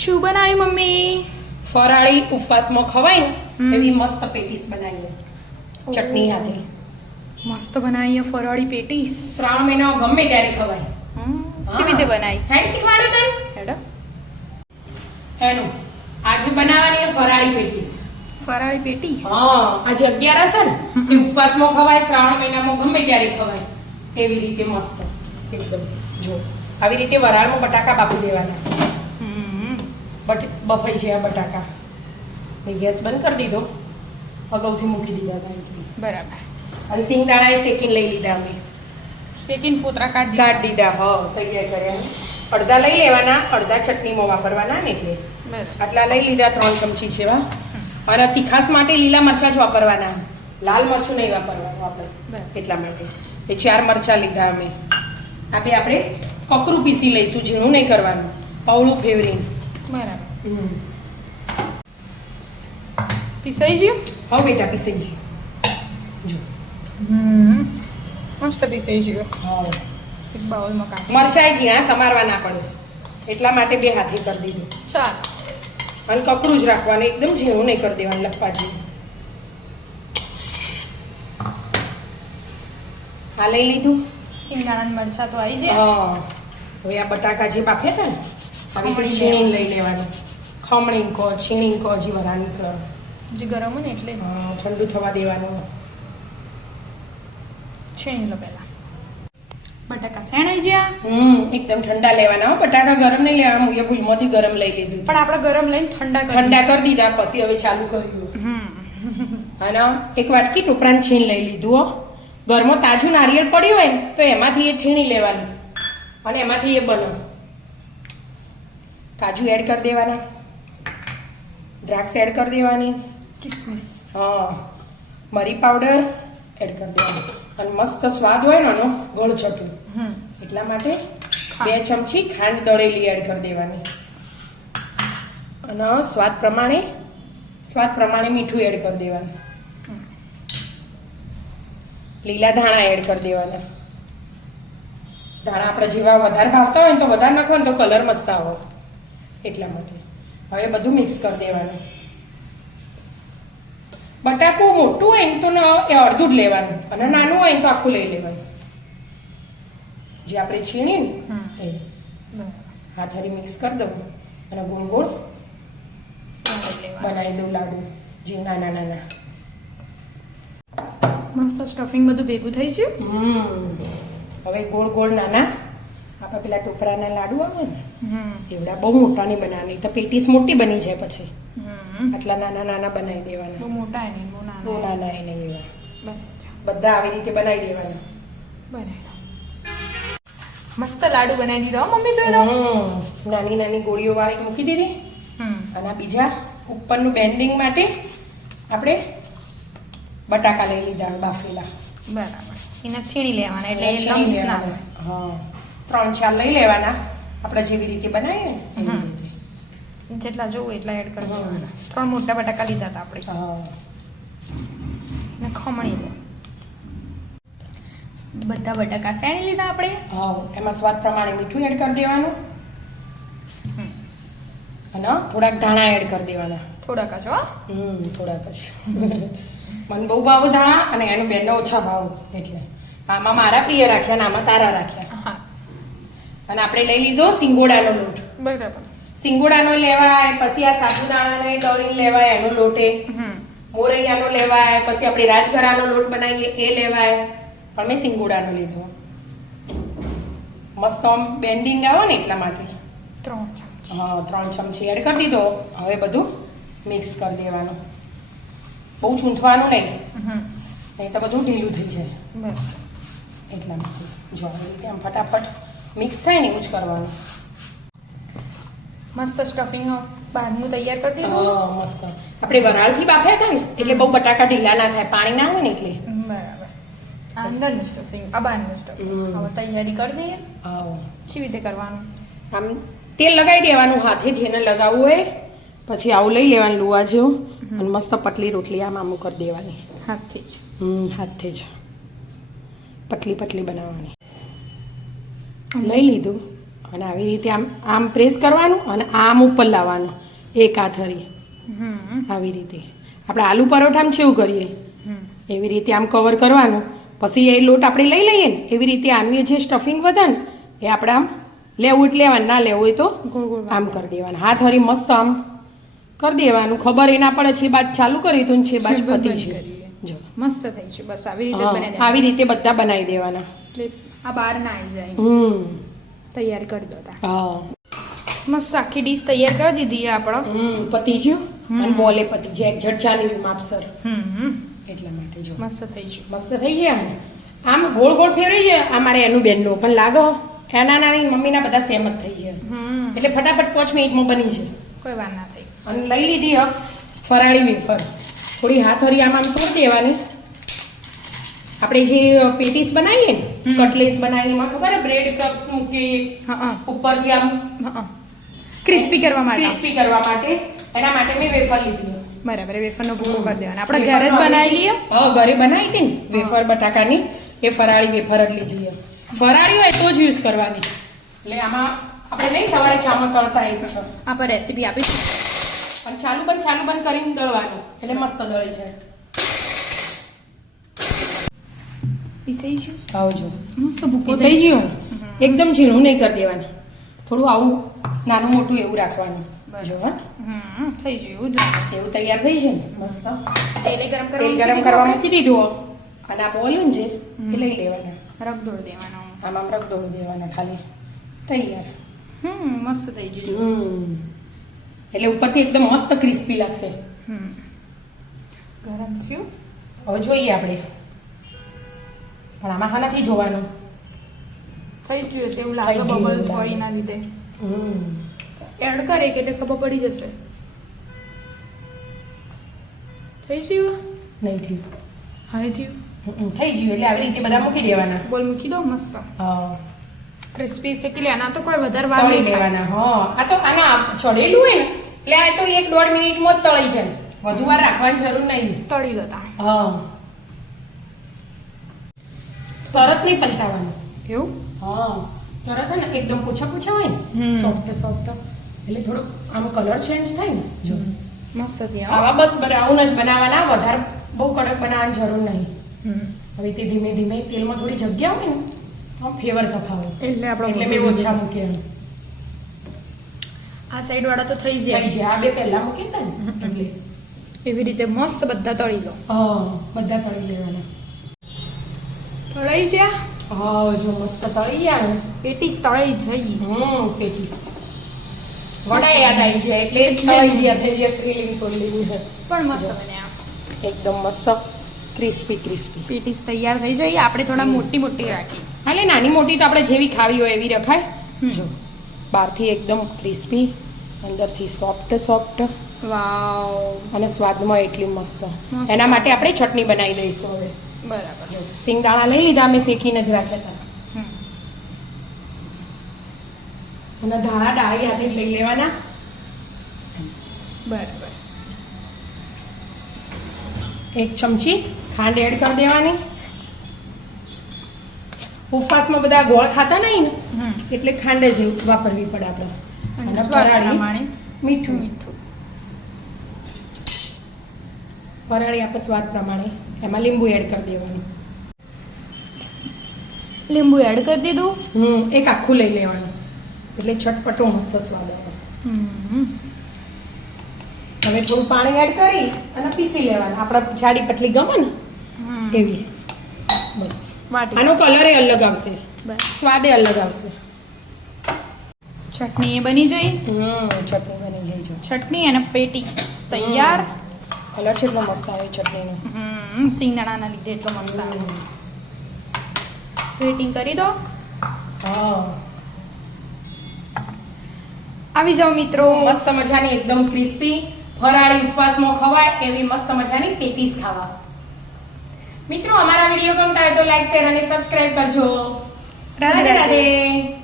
શું બનાવ્યું મમ્મી? ફરાળી ઉપવાસમાં ખવાય ને એવી મસ્ત પેટીસ બનાવીએ ચટણી સાથે. મસ્ત બનાવી ફરાળી પેટીસ. 3 મહિના ગમે ત્યારે ખવાય. કેવી રીતે બનાવી? હેડ શીખવાડો તને. હેડો. હેલો, આજે બનાવવાની છે ફરાળી પેટીસ. ફરાળી પેટીસ. હા, આજે 11 છે ને એ ઉપવાસમાં ખવાય, શ્રાવણ મહિનામાં ગમે ત્યારે ખવાય એવી રીતે મસ્ત એકદમ. જો આવી રીતે વરાળમાં બટાકા બાફી દેવાના. બફાઈ છે આ બટાકા. મેં ગેસ બંધ કરી દીધો, અગાઉથી મૂકી દીધા હતા એટલે. બરાબર. અને સિંગદાણા એ શેકીને લઈ લીધા અમે. શેકીને ફોતરા કાઢી દીધા. હા, તૈયાર કર્યા. અડધા લઈ લેવાના, અડધા ચટણીમાં વાપરવાના ને એટલે આટલા લઈ લીધા, 3 ચમચી જેવા. અને તીખાસ માટે લીલા મરચાં જ વાપરવાના, લાલ મરચું નહીં વાપરવાનું આપણે, એટલા માટે એ 4 મરચાં લીધા અમે. આ બે આપણે કકરું પીસી લઈશું, ઝીણું નહીં કરવાનું, પવળું ફેવરીને. બરાબર. પીસાઈ ગયું? હા બેટા, પીસાઈ ગયું. જો મસ્ત પીસાઈ ગયું. હા, એક બાઉલમાં કાઢી. મરચાં ઝીણા સમારવા ના પડે એટલા માટે 2 હાથે કરી દીધું. ચાલ. અને કકરું જ રાખવાનું, એકદમ ઝીણું નહીં કરી દેવાનું, લપા જેવું. આ લઈ લીધું. સિંગદાણા મરચા તો આવી છે. હા, હવે આ બટાકા જે બાફ્યા હતા ને આવી રીતે છીણીને લઈ લેવાનું. ખમણી કો છીણી કો હજી વરા નીકળે, જે ગરમ હોય ને એટલે ઠંડુ થવા દેવાનું. છીણી લો પહેલા. બટાકા શેણાઈ ગયા. એકદમ ઠંડા લેવાના હો, બટાકા ગરમ નહીં લેવાના. હું એ ભૂલમાંથી ગરમ લઈ લીધું, પણ આપણે ગરમ લઈને ઠંડા કરી દીધા. પછી હવે ચાલુ કર્યું. અને એક વાટકી ટોપરાનું છીણ લઈ લીધું હો. ઘરમાં તાજું નારિયેળ પડ્યું હોય ને તો એમાંથી એ છીણી લેવાનું અને એમાંથી એ બનો. કાજુ એડ કરી દેવાના, દ્રાક્ષ એડ કરી દેવાની, કિસમિસ, હા, મરી પાવડર એડ કરી દેવાનું. અને મસ્ત સ્વાદ હોય ને આનો ગળચટું, એટલા માટે 2 ચમચી ખાંડ દળેલી એડ કરી દેવાની. અને સ્વાદ પ્રમાણે મીઠું એડ કરી દેવાનું. લીલા ધાણા એડ કરી દેવાના. ધાણા આપણે જેવા વધારે ભાવતા હોય ને તો વધારે નાખો ને તો કલર મસ્ત આવે, એટલા માટે. હવે બધું મિક્સ કરી દેવાનું. બટાકું મોટું હોય ને તો એ અડધું જ લેવાનું, અને નાનું હોય ને તો આખું લઈ લેવાનું. જે આપણે છીણીએ ને એ હાથારી મિક્સ કરી દઉં અને ગોળ ગોળ બનાવી દઉં લાડુ, જે નાના નાના. મસ્ત સ્ટફિંગ બધું ભેગું થઈ ગયું. હવે ગોળ ગોળ નાના આપણે પેલા ટોપરાના લાડુ આવે ને એવડા, બહુ મોટા નહીં બનાવવાની, તો પેટીસ મોટી બની જાય. પછી આટલા નાના નાના બનાવી દેવાના. બહુ મોટા નહીં, બહુ નાના એ નહીં એવા. બધા આવી રીતે બનાવી દેવાના. મસ્ત લાડુ બનાવી દીધા મમ્મી તો. નાની નાની ગોળીઓ વાળી મૂકી દીધી. અને આ બીજા ઉપરનું બેન્ડિંગ માટે આપણે બટાકા લઈ લીધા બાફેલા. બરાબર. એને છીણી લેવાના એટલે લમ્સ ના આવે. હા, 3-4 લઈ લેવાના આપણે જેવી રીતે બનાવીએ ને. જેટલા જોવું એટલા એડ કરી દેવાના. 3 મોટા બટાકા લીધા હતા આપણે. હા, ને ખમણી લો. બધા બટાકા શેણી લીધા આપણે. હા, એમાં સ્વાદ પ્રમાણે મીઠું એડ કરી દેવાનું. અને થોડાક ધાણા એડ કરી દેવાના. થોડાક જ હો. થોડાક જ. મને બહુ ભાવ ધાણા, અને એનો બેનનો ઓછા ભાવ, એટલે આમાં મારા પ્રિય રાખ્યા અને આમાં તારા રાખ્યા. અને આપણે લઈ લીધો સિંગોડાનો લોટ. બરાબર. સિંગોડાનો લેવાય, પછી આ સાબુદાણાને દળીને લેવાય એનો લોટે, મોરૈયાનો લેવાય, પછી આપણે રાજગરાનો લોટ બનાવીએ એ લેવાય, પણ મેં સિંગોડાનો લીધો. મસ્ત આમ બેન્ડિંગ આવે ને એટલા માટે. 3 ચમચી. હા, 3 ચમચી એડ કરી દીધો. હવે બધું મિક્સ કરી દેવાનું. બહુ ચૂંથવાનું નહીં, નહીં તો બધું ઢીલું થઈ જાય. એટલા માટે જો આવી રીતે આમ ફટાફટ મિક્સ થાય ને એવું જ કરવાનું. મસ્ત સ્ટફિંગ બહારનું તૈયાર કરી દીધું. હા, મસ્ત. આપણે વરાળથી બાફ્યા હતા ને એટલે બહુ બટાકા ઢીલા ના થાય, પાણી ના આવે ને એટલે. બરાબર. આ અંદરનું સ્ટફિંગ, આ બહારનું સ્ટફિંગ. હવે તૈયારી કરી દઈએ. હા, કેવી રીતે કરવાનું? આમ તેલ લગાવી દેવાનું હાથે, જેને લગાવવું હોય. પછી આવું લઈ લેવાનું લુવા જેવું, અને મસ્ત પતલી રોટલી આમ આમ કરી દેવાની હાથથી જ. હાથથી જ પતલી પતલી બનાવવાની. લઈ લીધું. અને આવી રીતે આમ આમ પ્રેસ કરવાનું અને આમ ઉપર લાવવાનું એક હાથરી આવી રીતે આપણે આલુ પરોઠામાં કેવું કરીએ એવી રીતે આમ કવર કરવાનું. પછી એ લોટ આપણે લઈ લઈએ ને એવી રીતે આનું એ જે સ્ટફિંગ વધે ને એ આપણે આમ લેવું એટલે લેવાનું, ના લેવું હોય તો આમ કરી દેવાનું. હાથ હરી મસ્ત આમ કરી દેવાનું, ખબર એ ના પડે છે બાદ ચાલુ કરી તો છે બાદ પતી છે. જો મસ્ત થઈ છે. બસ આવી રીતે બનાવી આવી રીતે બધા બનાવી દેવાના એટલે આ બહાર ના આવી જાય. તૈયાર કરી દો તા. હા મસ્ત આખી ડીશ તૈયાર કરી દીધી આપણે. પતી ગયું અને બોલે પતી જાય એક ઝટ ચાલી રહ્યું માપસર એટલા માટે. જો મસ્ત થઈ ગયું. મસ્ત થઈ જાય. આમ ગોળ ગોળ ફેરવી જાય. આ મારે એનું બેનનું પણ લાગો એના નાની મમ્મીના બધા સેમ જ થઈ જાય એટલે ફટાફટ 5 મિનિટમાં બની છે. કોઈ વાર ના થઈ. અને લઈ લીધી હવે ફરાળી વેફર. થોડી હાથોરી આમ તોડી દેવાની. આપણે જે પેટીસ બનાવીએ ને કટલેસ બનાવીએ એમાં ખબર બ્રેડ કપ્સ મૂકી ઉપરથી આમ ક્રિસ્પી કરવા માટે એના માટે મેં વેફર લીધી. બરાબર. વેફરનો ભૂકો કરી દેવાનો. આપણે ઘરે જ બનાવી લઈએ. ઘરે બનાવી હતી ને વેફર બટાકાની એ ફરાળી વેફર જ લીધી. ફરાળી હોય તો જ યુઝ કરવાની. એટલે આમાં આપણે નહીં સવારે ચામાં તળતા એ જ છે. આપણે રેસીપી આપી અને ચાલુ બંધ કરીને દળવાનું એટલે મસ્ત દળી જાય. પીસાઈ ગયું. આવજો. મસ્ત ભૂકો પીસાઈ ગયું. એકદમ ઝીણું નહીં કરી દેવાનું, થોડું આવું નાનું મોટું એવું રાખવાનું. જો થઈ ગયું. એવું તૈયાર થઈ છે ને મસ્ત. તેલ ગરમ કરવા મૂકી દીધું અને આ બોલ છે એ લઈ લેવાના, રગદોળ દેવાનો. આમ રગદોળ દેવાના ખાલી તૈયાર. મસ્ત થઈ ગયું. એટલે ઉપરથી એકદમ મસ્ત ક્રિસ્પી લાગશે. ગરમ થયું. હવે જોઈએ આપણે, પણ આમાં હા નથી જોવાનું. થઈ ગયું છે એવું લાગે બબલ્સ હોય એના લીધે. એડ કરે કે એટલે ખબર પડી જશે. થઈ ગયું? નહીં થયું. હવે થયું. થઈ ગયું એટલે આવી રીતે બધા મૂકી દેવાના. બોલ મૂકી દો મસ્ત. હા ક્રિસ્પી શેકી લેવાના. તો કોઈ વધારે વાર તળી નહીં લેવાના. હા આ તો આના ચડેલું હોય ને એટલે આ તો 1-1.5 મિનિટમાં જ તળી જાય. વધુ વાર રાખવાની જરૂર નહીં. તળી લેતા. હા તરત નહીં પલટાવાનું. એવું? હા તરત હોય ને એકદમ પૂછા હોય ને સોફ્ટ એટલે થોડુંક આમ કલર ચેન્જ થાય ને. જો મસ્ત થયા. આવા બસ બ્રાઉન જ બનાવવાના, વધારે બહુ કડક બનાવવાની જરૂર નહીં. હવે તે ધીમે ધીમે તેલમાં થોડી જગ્યા હોય ને તો ફેવર તફાવે એટલે મેં ઓછા મૂક્યા. આ સાઈડ વાળા તો થઈ જાય. આ બે પહેલા મૂકી હતા ને એટલે એવી રીતે મસ્ત બધા તળી લો. હા બધા તળી લેવાના. તળાઈ છે. હા જો મસ્ત તળી ગયા ને. પેટીસ તળાઈ જઈ. પેટીસ વડા યાદ આવી છે એટલે તળી ગયા થઈ ગયા. સ્રીલિંગ કોલ્ડિંગ પણ મસ્ત બન્યા. એકદમ મસ્ત ક્રિસ્પી. પેટીસ તૈયાર થઈ જાય. આપણે થોડા મોટી રાખી. એટલે નાની મોટી તો આપણે જેવી ખાવી હોય એવી રખાય. જો બહારથી એકદમ ક્રિસ્પી, અંદરથી સોફ્ટ. વાવ. અને સ્વાદમાં એટલી મસ્ત. એના માટે આપણે ચટણી બનાવી દઈશું હવે. બરાબર. સિંગદાણા લઈ લીધા, અમે શેકીને જ રાખ્યા હતા. અને ધાણા ડાળી હાથે જ લઈ લેવાના. બરાબર. 1 ચમચી ખાંડ એડ કરી દેવાની. ઉપવાસમાં બધા ગોળ ખાતા નહીં ને એટલે ખાંડ જ વાપરવી પડે આપણે. અને ફરાળી મીઠું. ફરાળી આપણે સ્વાદ પ્રમાણે એમાં લીંબુ એડ કરી દેવાનું. લીંબુ એડ કરી દીધું. એક આખું લઈ લેવાનું એટલે ચટપટો મસ્ત સ્વાદ આવે. હવે થોડું પાણી એડ કરી અને પીસી લેવાનું. આપણા જાડી પતલી ગમે ને એવી. બસ આનો કલર એ અલગ આવશે, સ્વાદ એ અલગ આવશે. ચટણી એ બની જાય. ચટણી બની જાય. ચટણી અને પેટીસ તૈયાર. કલર છે એટલો મસ્ત આવે ચટણીનો. સિંગદાણાના લીધે એટલો મસ્ત આવે. વેટિંગ કરી દો. આવી જાઓ મિત્રો. મસ્ત મજાની એકદમ ક્રિસ્પી ફરાળી ઉપવાસમાં ખવાય એવી મસ્ત મજાની પેટીસ ખાવા. મિત્રો અમારા વિડીયો ગમતા હોય તો લાઈક, શેર અને સબસ્ક્રાઇબ કરજો. રાધે રાધે.